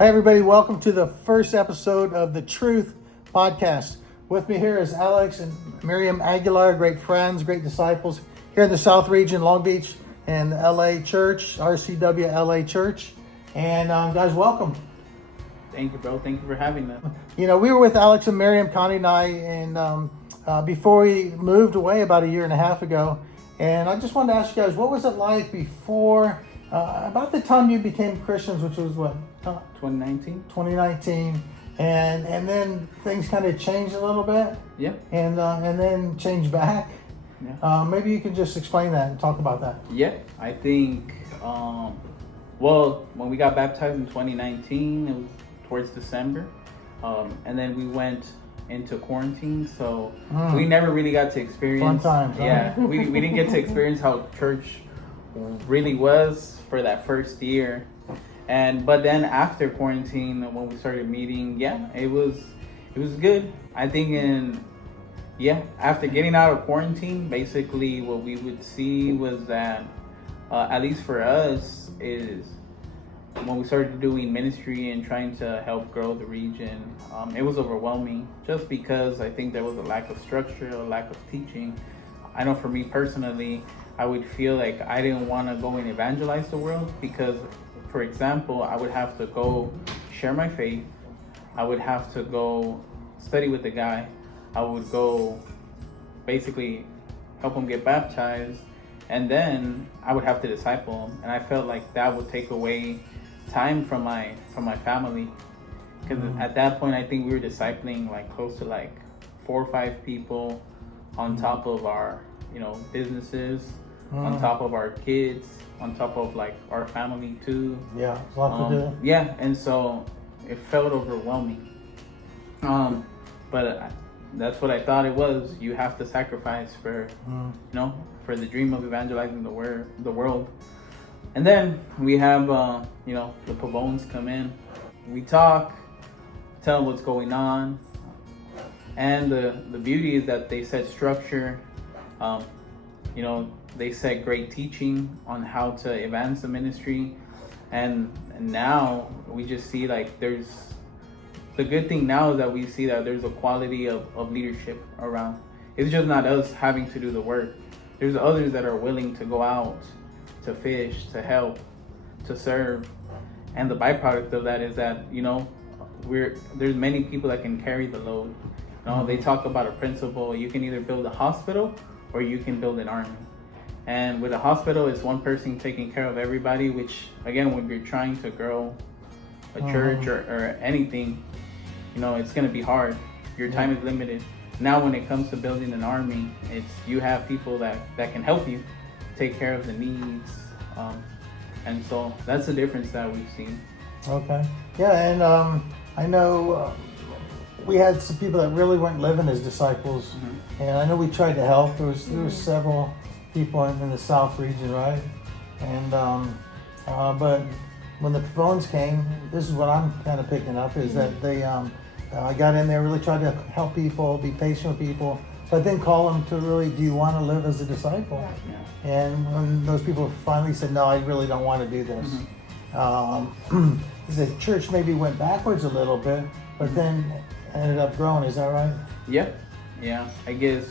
Hi, everybody. Welcome to the first episode of the Truth Podcast. With me here is Alex and Miriam Aguilar, great friends, great disciples here in the South Region, Long Beach, and LA Church, RCW LA Church. And guys, welcome. Thank you, bro. Thank you for having us. You know, we were with Alex and Miriam, Connie and I, and before we moved away about a year and a half ago. And I just wanted to ask you guys, what was it like before, about the time you became Christians, which was what? 2019. 2019, and then things kind of changed a little bit. Yeah. And then changed back. Yeah. Maybe you can just explain that and talk about that. Yeah. I think, well, when we got baptized in 2019, it was towards December. And then we went into quarantine, so we never really got to experience. Fun times. Huh? Yeah. we didn't get to experience how church really was for that first year. But then after quarantine, when we started meeting, it was good. I think after getting out of quarantine, basically what we would see was that, at least for us, is when we started doing ministry and trying to help grow the region, it was overwhelming just because I think there was a lack of structure, a lack of teaching. I know for me personally, I would feel like I didn't want to go and evangelize the world because, for example, I would have to go share my faith. I would have to go study with the guy. I would go basically help him get baptized. And then I would have to disciple him. And I felt like that would take away time from my family. Because at that point, I think we were discipling like close to like 4 or 5 people on top of our, businesses, on top of our kids, on top of like our family too. Yeah, a lot to do. Yeah, and so it felt overwhelming. But that's what I thought it was. You have to sacrifice for, for the dream of evangelizing the world. And then we have, the Pavones come in. We talk, tell them what's going on. And the beauty is that they set structure. They set great teaching on how to advance the ministry. And now we just see like the good thing now is that we see that there's a quality of leadership around. It's just not us having to do the work. There's others that are willing to go out, to fish, to help, to serve. And the byproduct of that is that, there's many people that can carry the load. They talk about a principle. You can either build a hospital or you can build an army. And with a hospital, it's one person taking care of everybody, which, again, when you're trying to grow a church or anything, it's going to be hard. Your time is limited. Now, when it comes to building an army, you have people that can help you take care of the needs. And so that's the difference that we've seen. Okay. Yeah, and I know we had some people that really weren't living as disciples. And I know we tried to help. There was several people in the South region, right? And but when the phones came, this is what I'm kind of picking up is that they got in there, really tried to help people, be patient with people, but then call them to really, do you want to live as a disciple? Yeah. And when those people finally said, no, I really don't want to do this. The church maybe went backwards a little bit, but then ended up growing. Is that right? Yeah. I guess.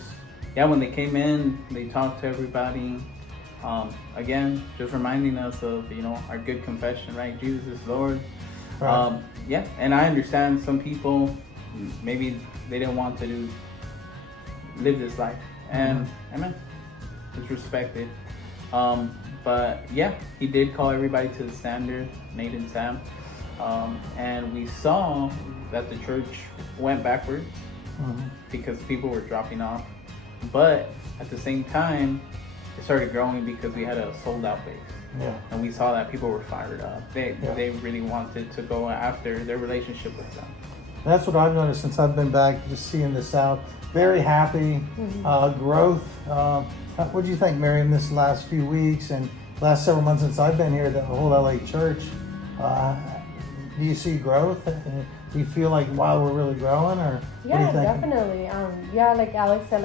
Yeah, when they came in, they talked to everybody. Again, just reminding us of, our good confession, right? Jesus is Lord. Right. And I understand some people, maybe they didn't want to live this life. And, amen, it's respected. But yeah, he did call everybody to the standard, Nate and Sam. And we saw that the church went backwards because people were dropping off. But at the same time, it started growing because we had a sold out base. Yeah. And we saw that people were fired up. They really wanted to go after their relationship with them. That's what I've noticed since I've been back, just seeing the South. Very happy, growth. What do you think, Miriam, this last few weeks and last several months since I've been here, the whole LA church? Do you see growth? Do you feel like, wow, we're really growing? Or yeah, definitely. Like Alex said,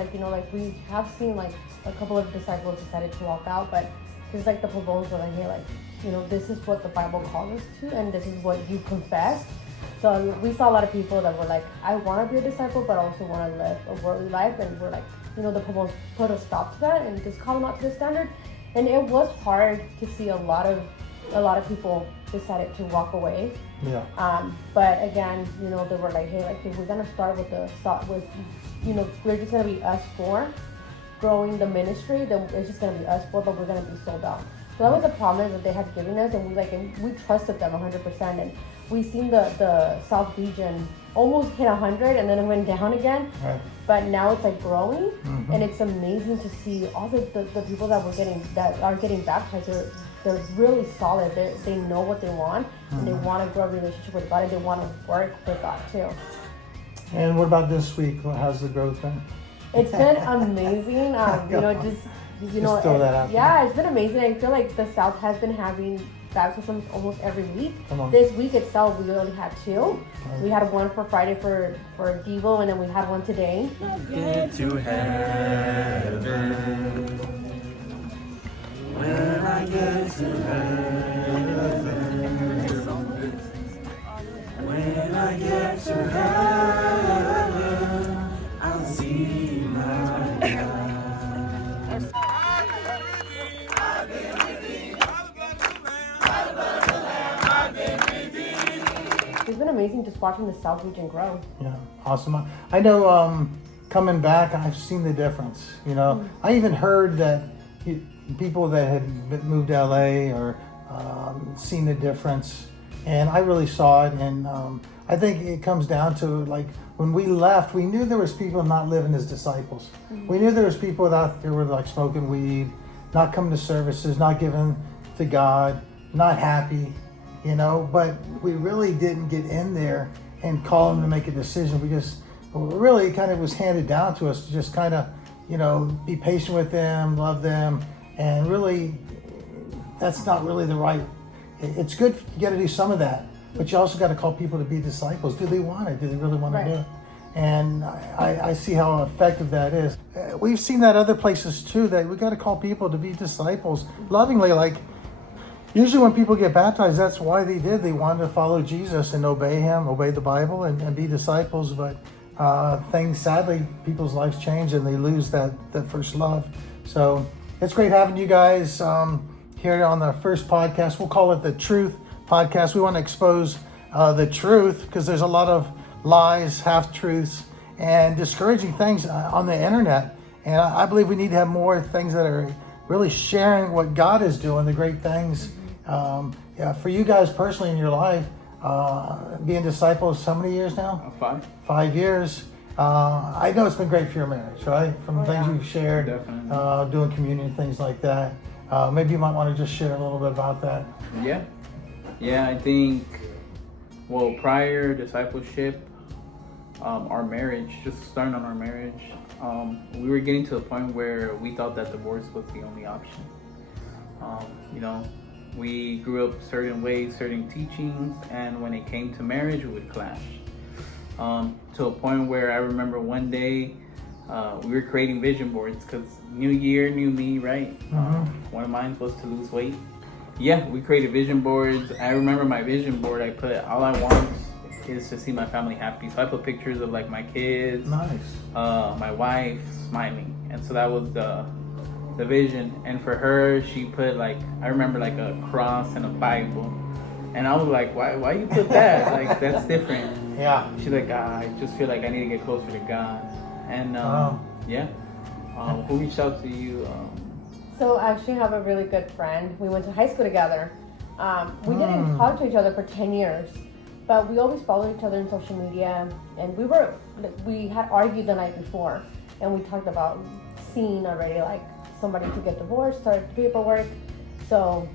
we have seen a couple of disciples decided to walk out, but it's like the Pavones were like, hey, this is what the Bible calls us to, and this is what you confess. So we saw a lot of people that were like, I want to be a disciple, but I also want to live a worldly life. And we're like, the Pope put a stop to that and just call them out to the standard. And it was hard to see a lot of people decided to walk away. Yeah. But again, they were like, hey, like if we're gonna start with we're just gonna be us four growing the ministry, then it's just gonna be us four, but we're gonna be sold out. So that was a promise that they had given us, and we trusted them 100%. And we seen the South region almost hit 100, and then it went down again. Right. But now it's like growing, and it's amazing to see all the people that are getting baptized. They're really solid. They know what they want, and they want to grow a relationship with God, and they want to work with God too. And what about this week? How's the growth been? It's been amazing. Just throw that out yeah, it's been amazing. I feel like the South has been having baptisms almost every week. This week itself, we only had 2. Okay. We had one for Friday for Devo, and then we had one today. Get to heaven. When I get to heaven. When I get to heaven, I'll see my God. It's been amazing just watching the South region grow. Yeah, awesome. I know coming back, I've seen the difference. I even heard that people that had moved to LA or seen the difference, and I really saw it. And I think it comes down to like when we left, we knew there was people not living as disciples. We knew there was people out there were like smoking weed, not coming to services, not giving to God, not happy. But we really didn't get in there and call them to make a decision. We just really kind of was handed down to us to just kind of, be patient with them, love them, and really, that's not really the right. It's good. You got to do some of that, but you also got to call people to be disciples. Do they want it? Do they really want to do it? And I see how effective that is. We've seen that other places too. That we got to call people to be disciples lovingly, like. Usually when people get baptized, that's why they did. They wanted to follow Jesus and obey him, obey the Bible, and be disciples. But sadly, people's lives change and they lose that first love. So it's great having you guys here on the first podcast. We'll call it the Truth Podcast. We want to expose the truth because there's a lot of lies, half-truths, and discouraging things on the internet. And I believe we need to have more things that are really sharing what God is doing, the great things. For you guys personally in your life, being disciples, how many years now? 5. 5 years. I know it's been great for your marriage, right? From things you've shared, doing communion, things like that. Maybe you might want to just share a little bit about that. Yeah, I think, prior discipleship, our marriage, just starting on our marriage, we were getting to a point where we thought that divorce was the only option. We grew up certain ways, certain teachings, and when it came to marriage, we would clash. To a point where I remember one day we were creating vision boards because new year, new me, right? One of mine was to lose weight. Yeah, we created vision boards. I remember my vision board, I put all I want is to see my family happy. So I put pictures of like my kids, my wife smiling, and so that was the vision. And for her, she put like, I remember like a cross and a Bible, and I was like, why you put that? Like that's different. Yeah. She's like, I just feel like I need to get closer to God. And who reached out to you? So I actually have a really good friend. We went to high school together. We didn't talk to each other for 10 years. But we always followed each other on social media, and we had argued the night before, and we talked about seeing already like somebody to get divorced, start paperwork. So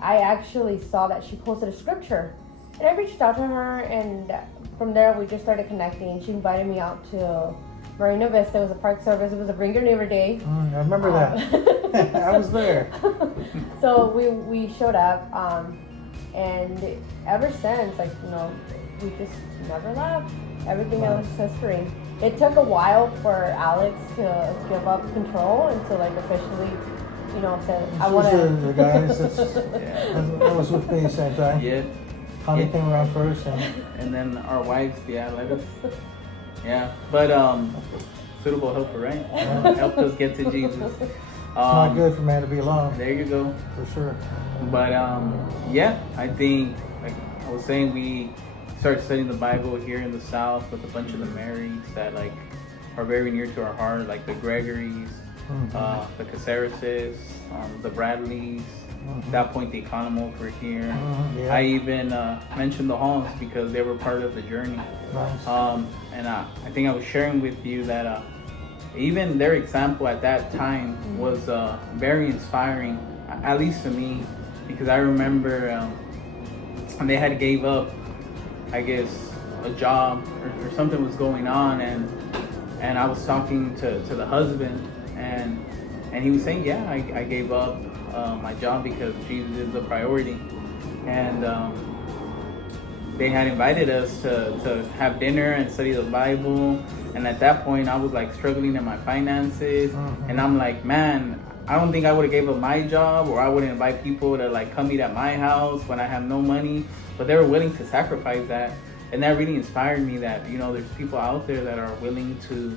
I actually saw that she posted a scripture, and I reached out to her, and from there we just started connecting. She invited me out to Marina Vista. It was a park service. It was a Bring Your Neighbor Day. I remember that. I was there. So we showed up. And ever since, we just never left. Everything else is history. It took a while for Alex to give up control and to officially you know, said, I She's want the guys. Yeah. That was with me same time. Yeah. Honey Yeah. came around first, and And then our wives, yeah, let us. Yeah. But suitable helper, right? Helped us get to Jesus. it's not good for man to be alone, There you go. for sure. But yeah, I think like I was saying, we started studying the Bible here in the South with a bunch of the Marys that like are very near to our heart, like the Gregories, the Casarises, the Bradleys. At that point, the Economos were here. Yeah. I even mentioned the Halls because they were part of the journey. Nice. And I think I was sharing with you that even their example at that time was very inspiring, at least to me, because I remember they had gave up, I guess, a job or something was going on, and I was talking to the husband, and he was saying, yeah, I gave up my job because Jesus is the priority, and they had invited us to have dinner and study the Bible. And at that point, I was like struggling in my finances, and I'm like, man, I don't think I would have gave up my job, or I wouldn't invite people to like come eat at my house when I have no money. But they were willing to sacrifice that, and that really inspired me. That, you know, there's people out there that are willing to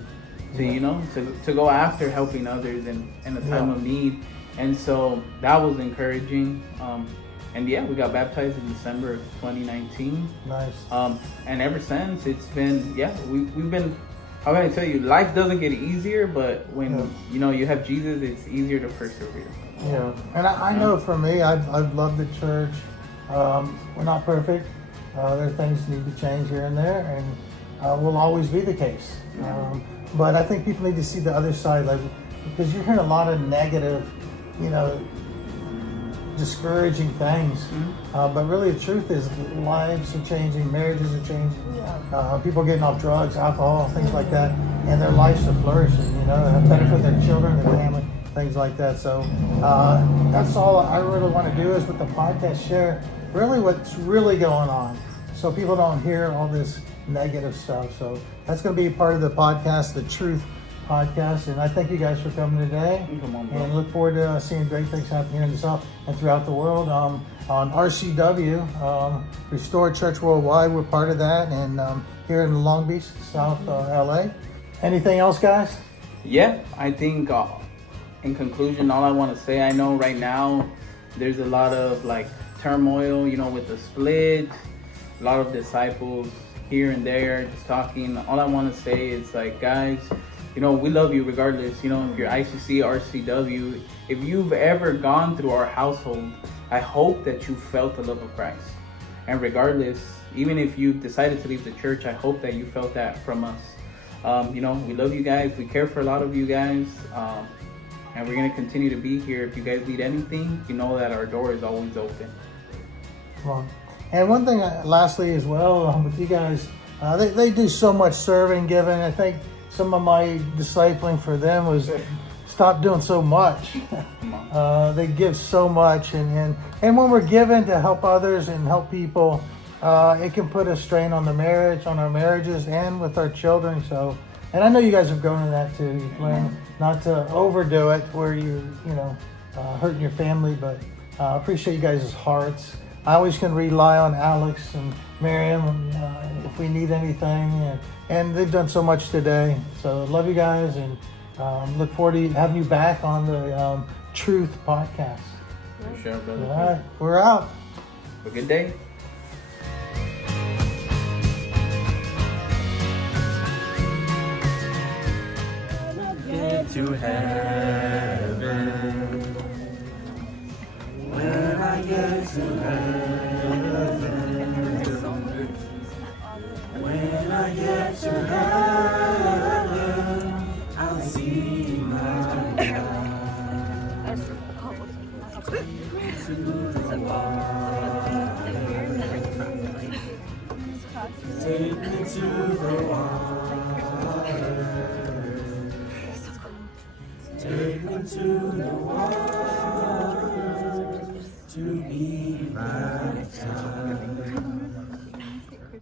you know, to go after helping others in a time of need. And so that was encouraging. And yeah, we got baptized in December of 2019. Nice. And ever since, it's been, we've been, how can I tell you, life doesn't get easier, but when, you know, you have Jesus, it's easier to persevere. Yeah, and I know for me, I've loved the church. We're not perfect. There are things that need to change here and there, and will always be the case. But I think people need to see the other side, like, because you're hearing a lot of negative, you know, discouraging things. But really the truth is lives are changing, marriages are changing, people are getting off drugs, alcohol, things like that, and their lives are flourishing, you know, benefit their children, their family, things like that. So that's all I really want to do is with the podcast share really what's really going on, so people don't hear all this negative stuff. So that's going to be part of the podcast, the Truth Podcast, and I thank you guys for coming today. Come on, bro. And look forward to seeing great things happen here in the South and throughout the world. On RCW, Restored Church Worldwide, we're part of that, and here in Long Beach, South LA. Anything else, guys? Yeah, I think in conclusion, all I want to say, I know right now there's a lot of like turmoil, you know, with the split, a lot of disciples here and there just talking. All I want to say is like, guys, you know, we love you regardless. You know, if you're ICC, RCW, if you've ever gone through our household, I hope that you felt the love of Christ. And regardless, even if you decided to leave the church, I hope that you felt that from us. You know, we love you guys. We care for a lot of you guys. And we're going to continue to be here. If you guys need anything, you know that our door is always open. Well, and one thing, lastly, as well, with you guys, they do so much serving, giving. I think some of my discipling for them was stop doing so much. They give so much, and when we're given to help others and help people, it can put a strain on the marriage, on our marriages, and with our children. So, and I know you guys have gone to that too. You've learned not to overdo it, where you know, hurting your family. But appreciate you guys' hearts. I always can rely on Alex and Miriam if we need anything, and they've done so much today. So love you guys, and look forward to having you back on the Truth Podcast. For sure, brother. All right, we're out. Have a good day. Get to heaven. When I get to heaven. When I get to heaven, I'll see my God. To the water. Take me to the water. Take me to the water to be baptized.